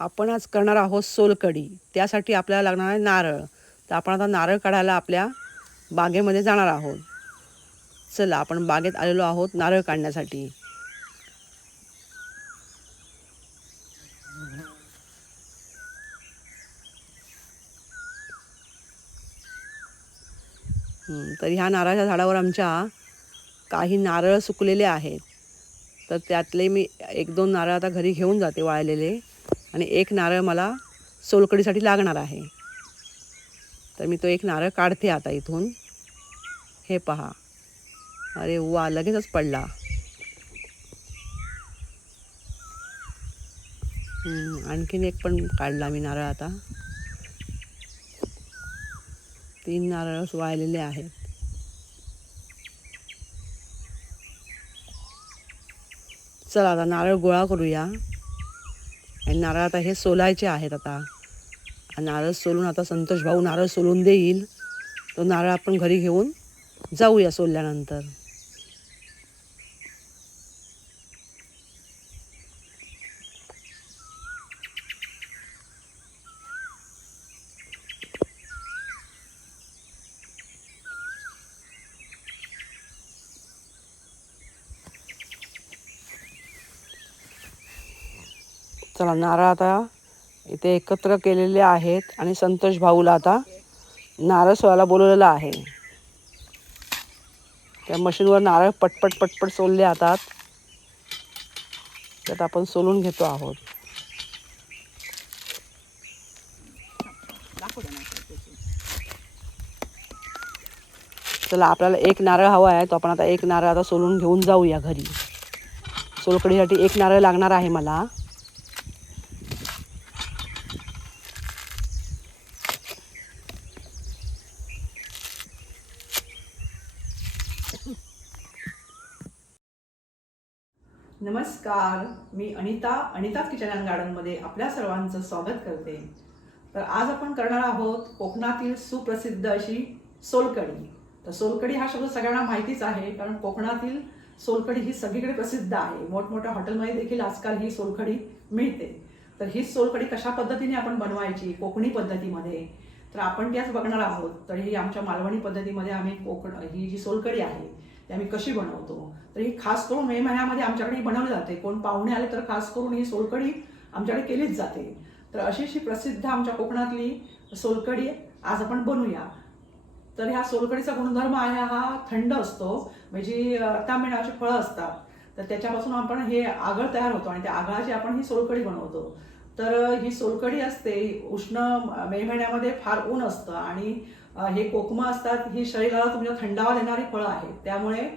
आपण आज करणार आहोत सोलकढी. त्यासाठी आपल्याला लागणार आहे नारळ. तर आपण आता नारळ काढायला आपल्या बागेमध्ये जाणार आहोत. चला आपण बागेत आलेलो आहोत नारळ काढण्यासाठी. तर ह्या नारळाच्या झाडावर आमच्या काही नारळ सुकलेले आहेत. तर त्यातले मी एक दोन नारळ आता घरी घेऊन जाते वाळलेले. आणि एक नारळ मला सोलकडीसाठी लागणार आहे. तर मी तो एक नारळ काढते आता इथून. हे पहा. अरे वा लगेचच पडला. आणखीन एक पण काढला मी नारळ आता. तीन नारळ वाळलेले आहेत. चला आता नारळ गोळा करूया. आणि नारळ आता हे सोलायचे आहेत आता. आणि नारळ सोलून आता संतोष भाऊ नारळ सोलून देईल. तो नारळ आपण घरी घेऊन जाऊया सोलल्यानंतर. चला नारळ आता इथे एकत्र केलेले आहेत आणि संतोष भाऊला आता नारळ सोयाला बोलवलेला आहे. त्या मशीनवर नारळ पटपट पटपट सोलले जातात. त्यात आपण सोलून घेतो आहोत. चला आपल्याला एक नारळ हवा आहे तो आपण आता एक नारळ आता सोलून घेऊन जाऊया घरी. सोलकडीसाठी एक नारळ लागणार आहे मला. नमस्कार. मी अनिता अनिताच किचन अँड गार्डनमध्ये आपल्या सर्वांचं स्वागत करते. तर आज आपण करणार आहोत कोकणातील सुप्रसिद्ध अशी सोलकढी. तर सोलकढी हा शब्द सगळ्यांना माहितीच आहे कारण कोकणातील सोलकढी ही सगळीकडे प्रसिद्ध आहे. मोठमोठ्या हॉटेलमध्ये देखील आजकाल ही सोलकढी मिळते. तर ही सोलकढी कशा पद्धतीने आपण बनवायची कोकणी पद्धतीमध्ये? तर आपण त्याच बघणार आहोत. तर ही आमच्या मालवणी पद्धतीमध्ये आम्ही कोकण ही जी सोलकढी आहे ते आम्ही कशी बनवतो? तर ही खास करून मे महिन्यामध्ये आमच्याकडे बनवली जाते. कोण पाहुणे आले तर खास करून ही सोलकढी आमच्याकडे केलीच जाते. तर अशी अशी प्रसिद्ध आमच्या कोकणातली सोलकढी आज आपण बनवूया. तर ह्या सोलकडीचा गुणधर्म आहे हा थंड असतो. म्हणजे रतांबे नावाची फळं असतात. तर त्याच्यापासून आपण हे आगळ तयार होतो आणि त्या आगळाची आपण ही सोलकढी बनवतो. तर ही सोलकढी असते उष्ण मे महिन्यामध्ये फार ऊन असतं आणि हे कोकमा असतात ही शरीराला तुमच्या थंडावा देणारी फळं आहेत. त्यामुळे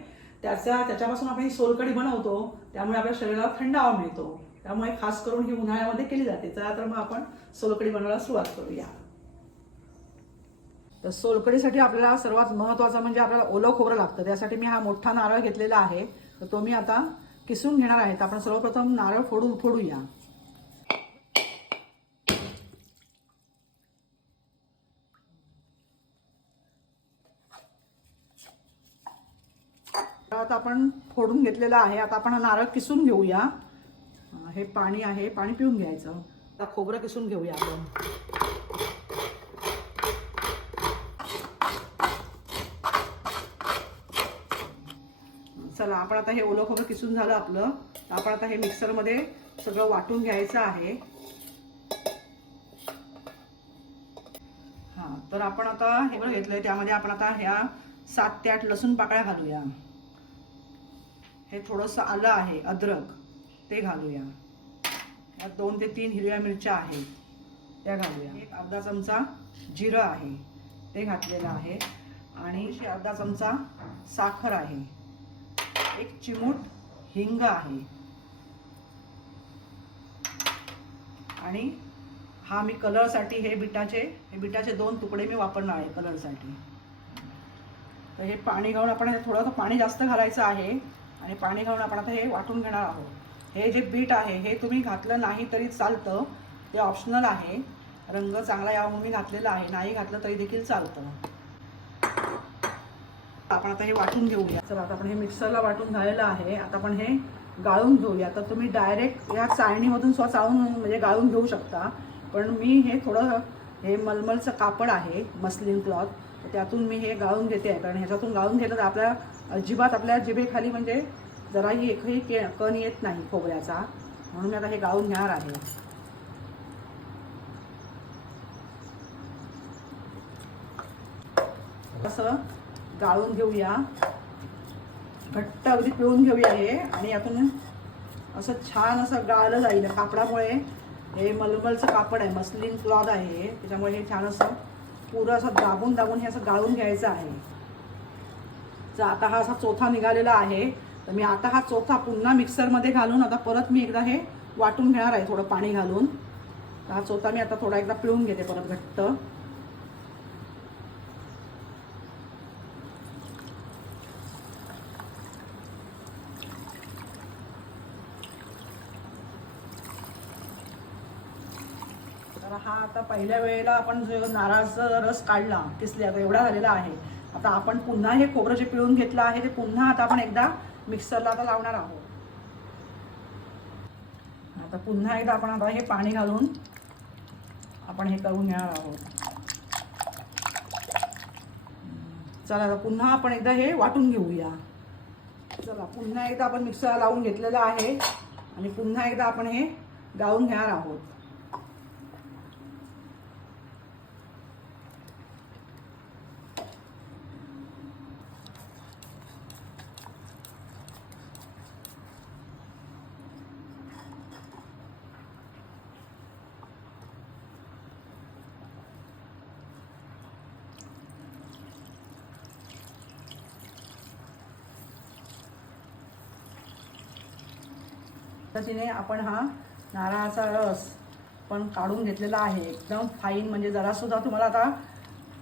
त्याच्या त्याच्यापासून आपण ही सोलकढी बनवतो त्यामुळे आपल्या शरीराला थंडावा मिळतो. त्यामुळे खास करून ही उन्हाळ्यामध्ये केली जाते. चला तर मग आपण सोलकढी बनवायला सुरुवात करूया. तर सोलकडीसाठी आपल्याला सर्वात महत्त्वाचं म्हणजे आपल्याला ओलं खोबरं लागतं. त्यासाठी मी हा मोठा नारळ घेतलेला आहे. तर तो मी आता किसून घेणार आहे. तर आपण सर्वप्रथम नारळ फोडून फोडूया तर आता आपण फोडून घेतलेलं आहे. आता आपण नारळ किसून घेऊया. हे पाणी आहे. पाणी पिऊन घ्यायचं. आता खोबरं किसून घेऊया आपण. चला आपण आता हे ओलं खोबरं किसून झालं आपलं. आपण आता हे मिक्सरमध्ये सगळं वाटून घ्यायचं आहे. हा तर आपण आता हे बघ आहे त्यामध्ये आपण आता ह्या सात ते आठ लसूण पाकळ्या घालूया. हे थोडंसं आलं आहे अद्रक. ते घालूया. यात दोन ते तीन हिरव्या मिरच्या आहेत. त्या घालूया. एक अर्धा चमचा जिरं आहे. ते घातलेलं आहे. आणि अर्धा चमचा साखर आहे. एक चिमूट हिंग आहे. आणि हा मी कलरसाठी हे बिटाचे हे बिटाचे दोन तुकडे मी वापरणार आहे कलरसाठी. तर हे पाणी घालून आपण हे थोडंसं पाणी जास्त घालायचं आहे. आणि पाणी घालून आपण आता हे वाटून घेणार आहोत. हे जे बीट आहे हे तुम्ही घातलं नाही तरी चालतं. ते ऑप्शनल आहे. रंग चांगला यावर म्हणून मी घातलेला आहे. नाही घातलं तरी देखील चालतं. आपण आता हे वाटून घेऊया. चला आता आपण हे मिक्सरला वाटून झालेलं आहे. आता आपण हे गाळून घेऊया. तर तुम्ही डायरेक्ट या चाळणीमधून स्व चाळून म्हणजे गाळून घेऊ शकता. पण मी हे थोडं हे मलमलचं कापड आहे मस्लिन क्लॉथ. त्यातून मी हे गाळून घेते. आहे कारण ह्याच्यातून गाळून घेतलं तर आपल्या अजिबात आपल्या जिभेखाली म्हणजे जराही एकही के कण येत नाही खोबऱ्याचा. म्हणून मी आता हे गाळून घेणार आहे. असं गाळून घेऊया. घट्ट अगदी पिळून घेऊया हे. आणि यातून असं छान असं गाळलं जाईल. कापडामुळे हे मलमलचं कापड आहे. मस्लिन क्लॉथ आहे. त्याच्यामुळे हे छान असं पुरं असं दाबून दाबून हे असं गाळून घ्यायचं आहे. तर आता हा असा चोथा निघालेला आहे. तर मी आता हा चोथा पुन्हा मिक्सरमध्ये घालून आता परत मी एकदा हे वाटून घेणार आहे थोडं पाणी घालून. हा चोथा मी आता थोडा एकदा पिळून घेते परत घट्ट. तर हा आता पहिल्या वेळेला आपण जो नारळाचा रस काढला किसल्या आता एवढा झालेला आहे. आता आपण पुन्हा हे खोबरं जे पिळून घेतलं आहे ते पुन्हा आता आपण एकदा मिक्सरला आता लावणार आहोत. आता पुन्हा एकदा आपण आता हे पाणी घालून आपण हे करून घेणार आहोत. चला आता पुन्हा आपण एकदा हे वाटून घेऊया. चला पुन्हा एकदा आपण मिक्सरला लावून घेतलेलं आहे आणि पुन्हा एकदा आपण हे गाळून घेणार आहोत. पद्धतीने आपण हा नारळाचा रस पण काढून घेतलेला आहे. एकदम फाईन म्हणजे जरासुद्धा तुम्हाला आता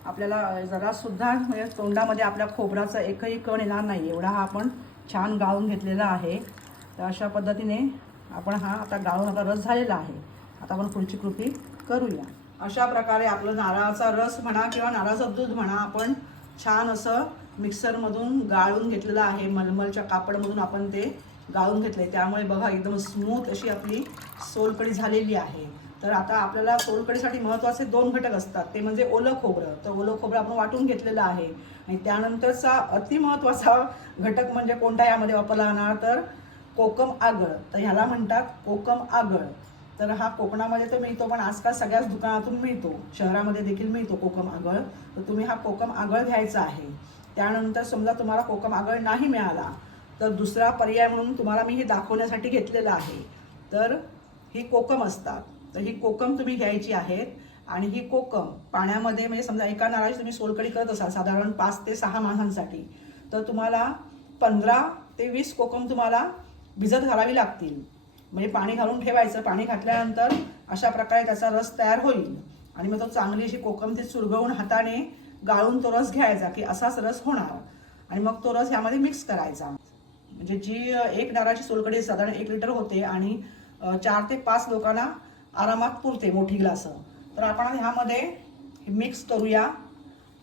आपल्याला जरासुद्धा म्हणजे तोंडामध्ये आपल्या खोबराचा एकही कण येणार नाही एवढा हा आपण छान गाळून घेतलेला आहे. तर अशा पद्धतीने आपण हा आता गाळून आता रस झालेला आहे. आता आपण पुढची कृती करूया. अशा प्रकारे आपलं नारळाचा रस म्हणा किंवा नारळाचं दूध म्हणा आपण छान असं मिक्सरमधून गाळून घेतलेलं आहे. मलमलच्या कापडमधून आपण ते गाळून घेतले त्यामुळे बघा एकदम स्मूथ अशी आपली सोलकढी झालेली आहे. तर आता आपल्याला सोलकडीसाठी महत्त्वाचे दोन घटक असतात. ते म्हणजे ओलं खोबरं. तर ओलं खोबरं आपण वाटून घेतलेलं आहे. आणि त्यानंतरचा अतिमहत्त्वाचा घटक म्हणजे कोणता यामध्ये वापरला जाणार? तर कोकम आगळ. तर ह्याला म्हणतात कोकम आगळ. तर हा कोकणामध्ये तर मिळतो पण आजकाल सगळ्याच दुकानातून मिळतो. शहरामध्ये देखील मिळतो कोकम आगळ. तर तुम्ही हा कोकम आगळ घ्यायचा आहे. त्यानंतर समजा तुम्हाला कोकम आगळ नाही मिळाला तर दुसरा पर्याय म्हणून तुम्हाला मी हे दाखवण्यासाठी घेतलेलं आहे. तर ही कोकम असतात. तर ही कोकम तुम्ही घ्यायची आहेत आणि ही कोकम पाण्यामध्ये म्हणजे समजा एका नारळाची तुम्ही सोलकडी करत असाल साधारण पाच ते सहा माणसांसाठी तर तुम्हाला पंधरा ते वीस कोकम तुम्हाला भिजत घालावी लागतील. म्हणजे पाणी घालून ठेवायचं. पाणी घातल्यानंतर अशा प्रकारे त्याचा रस तयार होईल. आणि मग तो चांगली अशी कोकम ती चुरगवून हाताने गाळून तो रस घ्यायचा की असाच रस होणार. आणि मग तो रस ह्यामध्ये मिक्स करायचा. म्हणजे जी एक नारळाची सोलकडी साधारण एक लिटर होते आणि चार ते पाच लोकांना आरामात पुरते मोठी ग्लास. तर आपण ह्यामध्ये मिक्स करूया.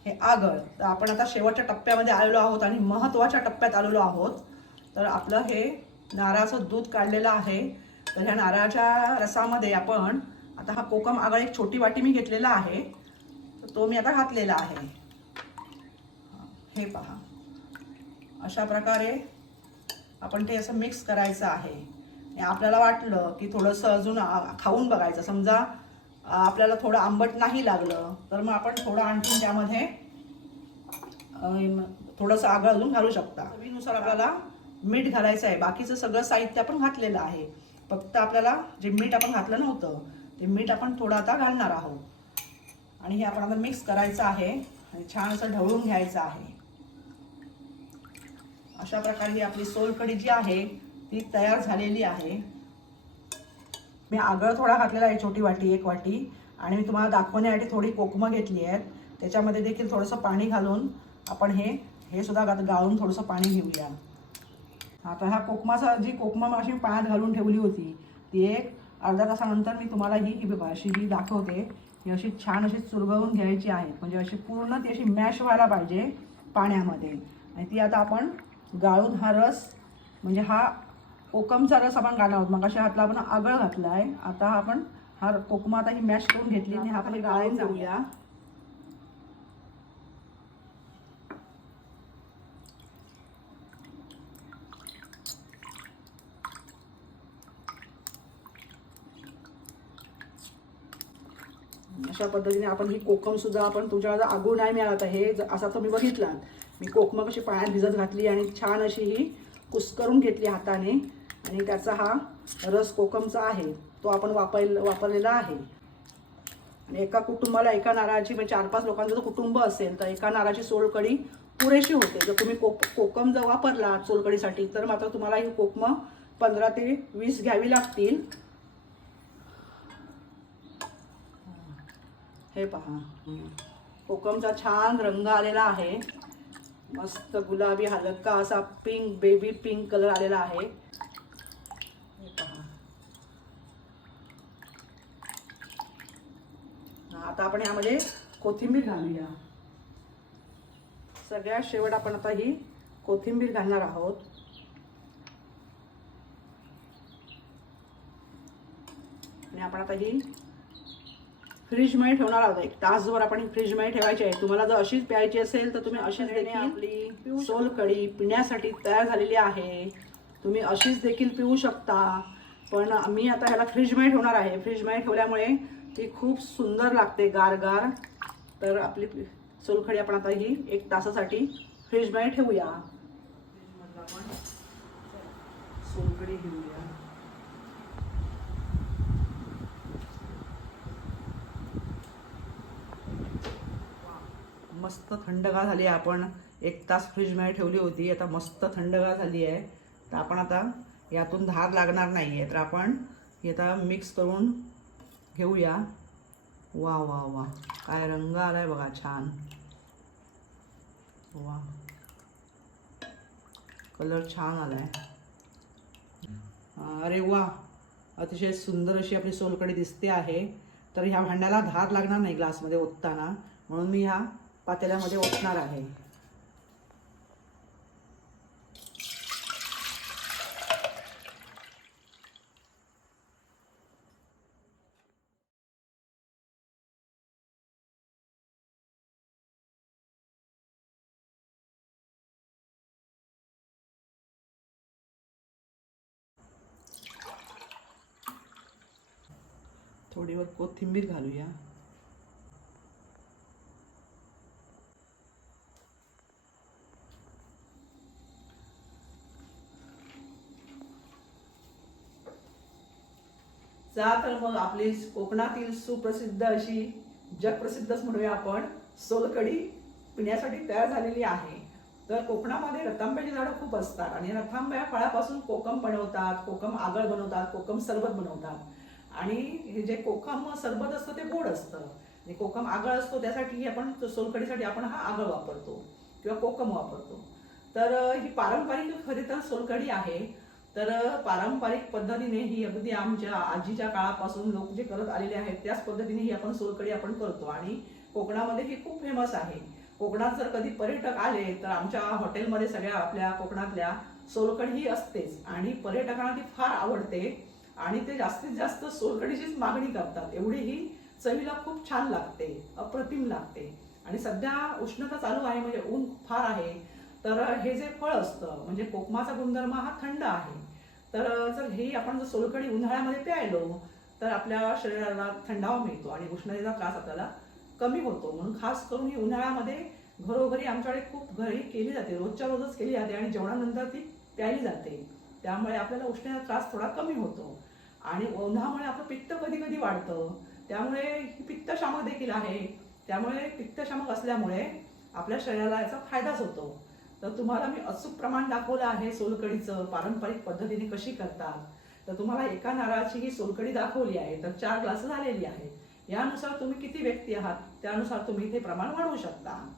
हे आगळ. तर आपण आता शेवटच्या टप्प्यामध्ये आलेलो आहोत आणि महत्त्वाच्या टप्प्यात आलेलो आहोत. तर आपलं हे नारळाचं दूध काढलेलं आहे. तर ह्या नारळाच्या रसामध्ये आपण आता हा कोकम आगळ एक छोटी वाटी मी घेतलेला आहे. तर तो मी आता घातलेला आहे. हे पहा. अशा प्रकारे आपण ते असं मिक्स करायचं आहे. आणि आपल्याला वाटलं की थोडंसं अजून खाऊन बघायचं. समजा आपल्याला थोडं आंबट नाही लागलं तर मग आपण थोडं आणखीन त्यामध्ये थोडंसं आगळ अजून घालू शकता. चवीनुसार आपल्याला मीठ घालायचं आहे. बाकीचं सगळं साहित्य आपण घातलेलं आहे. फक्त आपल्याला जे मीठ आपण घातलं नव्हतं ते मीठ आपण थोडं आता घालणार आहोत. आणि हे आपण आता मिक्स करायचं आहे. आणि छान असं ढवळून घ्यायचं आहे. अशा प्रकारे ही आपली सोलकढी जी आहे ती तयार झालेली आहे. मी आगळ थोडा घातलेला आहे छोटी वाटी एक वाटी. आणि मी तुम्हाला दाखवण्यासाठी थोडी कोकमं घेतली आहेत. त्याच्यामध्ये देखील थोडंसं पाणी घालून आपण हे हे सुद्धा गा- गाळून थोडंसं पाणी घेऊया. आता ह्या कोकमाचा जी कोकमा अशी पाण्यात घालून ठेवली होती ती एक अर्धा तासानंतर मी तुम्हाला ही ही अशी ही दाखवते ही अशी छान अशी चुरगवून घ्यायची आहे. म्हणजे अशी पूर्ण ती अशी मॅश व्हायला पाहिजे पाण्यामध्ये. आणि ती आता आपण गाळून हा रस म्हणजे हा कोकमचा रस आपण घालणार आहोत. मग हातला आपण आगळ घातला आहे आता आपण हा कोकमा आता ही मॅश करून घेतली आणि हा आपण गाळून जाऊया अशा पद्धतीने आपण ही कोकम सुद्धा आपण तुमच्या आगू नाही मिळाला हे असा तुम्ही बघितला मी कोकम कशी पाण्यात भिजत घातली आणि छान अशी ही कुस्करून घेतली हाताने. आणि त्याचा हा रस कोकमचा आहे तो आपण वापर वापरलेला आहे. आणि एका कुटुंबाला एका नारळाची म्हणजे चार पाच लोकांचं जर कुटुंब असेल तर एका नारळाची सोलकडी पुरेशी होते. जर तुम्ही कोक कोकम जर वापरला सोलकडीसाठी तर मात्र तुम्हाला ही कोकम पंधरा ते वीस घ्यावी लागतील. हे पहा. कोकमचा छान रंग आलेला आहे. मस्त गुलाबी हलका असा पिंक बेबी पिंक कलर आलेला आहे. आता आपण यामध्ये कोथिंबीर घालूया. सगळ्यात शेवट आपण आता ही कोथिंबीर घालणार आहोत. आणि आपण आता ही फ्रीजमध्ये ठेवणार आहोत. एक तासभर आपण फ्रीजमध्ये ठेवायची आहे तुम्हाला जर अशीच प्यायची असेल तर तुम्ही अशीच देखील आपली सोलकढी पिण्यासाठी तयार झालेली आहे. तुम्ही अशीच देखील पिऊ शकता. पण मी आता ह्याला फ्रीजमध्ये ठेवणार आहे. फ्रीजमध्ये ठेवल्यामुळे ती खूप सुंदर लागते गार गार तर आपली सोलकढी आपण आता ही एक तासासाठी फ्रीजमध्ये ठेवूया. सोलकढी घेऊया. मस्त थंडगार झाली आहे. आपण एक तास फ्रीजमध्ये ठेवली होती. आता मस्त थंडगार झाली आहे. तर आपण आता यातून धार लागणार नाही आहे तर आपण हे आता मिक्स करून घेऊया. वा वा वा. काय रंग आला आहे बघा छान. वा. कलर छान आला आहे अरे वा. अतिशय सुंदर अशी आपली सोलकडी दिसते आहे. तर ह्या भांड्याला धार लागणार नाही ग्लासमध्ये ओतताना. म्हणून मी ह्या पातेल्यामध्ये ओतणार आहे. थोडीवर कोथिंबीर घालूया. जा तर मग आपली कोकणातील सुप्रसिद्ध अशी जगप्रसिद्धच म्हणूया आपण सोलकढी पिण्यासाठी तयार झालेली आहे. तर कोकणामध्ये रतांब्याची झाडं खूप असतात आणि रतांब्या फळापासून कोकम बनवतात कोकम आगळ बनवतात कोकम सरबत बनवतात. आणि हे जे कोकम सरबत असतं ते गोड असतं. आणि कोकम आगळ असतो त्यासाठी आपण सोलकडीसाठी आपण हा आगळ वापरतो किंवा कोकम वापरतो. तर ही पारंपरिक खरी तर सोलकढी आहे. तर पारंपरिक पद्धतीने ही अगदी आमच्या आजीच्या काळापासून लोक जे करत आलेले आहेत त्याच पद्धतीने ही आपण सोलकढी आपण करतो. आणि कोकणामध्ये ही खूप फेमस आहे. कोकणात जर कधी पर्यटक आले तर आमच्या हॉटेलमध्ये सगळ्या आपल्या कोकणातल्या सोलकढी ही असतेच. आणि पर्यटकांना ती फार आवडते आणि ते जास्तीत जास्त सोलकढीचीच मागणी करतात. एवढी ही चवीला खूप छान लागते अप्रतिम लागते. आणि सध्या उष्णता चालू आहे म्हणजे ऊन फार आहे. तर हे जे फळ असतं म्हणजे कोकमाचा गुणधर्म हा थंड आहे. तर जर हे आपण जर सोलकडी उन्हाळ्यामध्ये प्यायलो तर आपल्या शरीराला थंडावा मिळतो आणि उष्णतेचा त्रास आपल्याला कमी होतो. म्हणून खास करून ही उन्हाळ्यामध्ये घरोघरी आमच्याकडे खूप घरी केली जाते. रोजच्या रोजच केली जाते आणि जेवणानंतर ती प्यायली जाते. त्यामुळे आपल्याला उष्णतेचा त्रास थोडा कमी होतो. आणि उन्हामुळे आपलं पित्त कधी कधी वाढतं. त्यामुळे ही पित्तशामक देखील आहे. त्यामुळे पित्तशामक असल्यामुळे आपल्या शरीराला याचा फायदाच होतो. तर तुम्हाला मी अचूक प्रमाण दाखवलं आहे सोलकडीचं. पारंपरिक पद्धतीने कशी करतात? तर तुम्हाला एका नारळाची ही सोलकडी दाखवली आहे तर चार ग्लास झालेली आहे. यानुसार तुम्ही किती व्यक्ती आहात? त्यानुसार तुम्ही ते प्रमाण वाढवू शकता.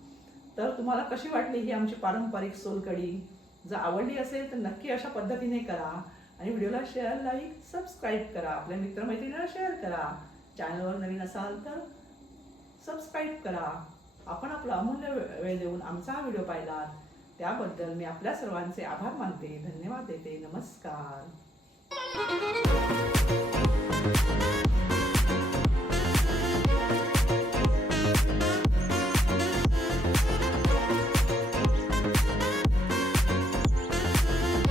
तर तुम्हाला कशी वाटली ही आमची पारंपरिक सोलकडी? जर आवडली असेल तर नक्की अशा पद्धतीने करा. आणि व्हिडिओला शेअर लाईक सबस्क्राईब करा. आपल्या मित्रमैत्रिणीला शेअर करा. चॅनलवर नवीन असाल तर सबस्क्राईब करा. आपण आपला अमूल्य वेळ देऊन आमचा हा व्हिडिओ पाहिलात. त्याबद्दल मी आपल्या सर्वांचे आभार मानते. धन्यवाद देते नमस्कार.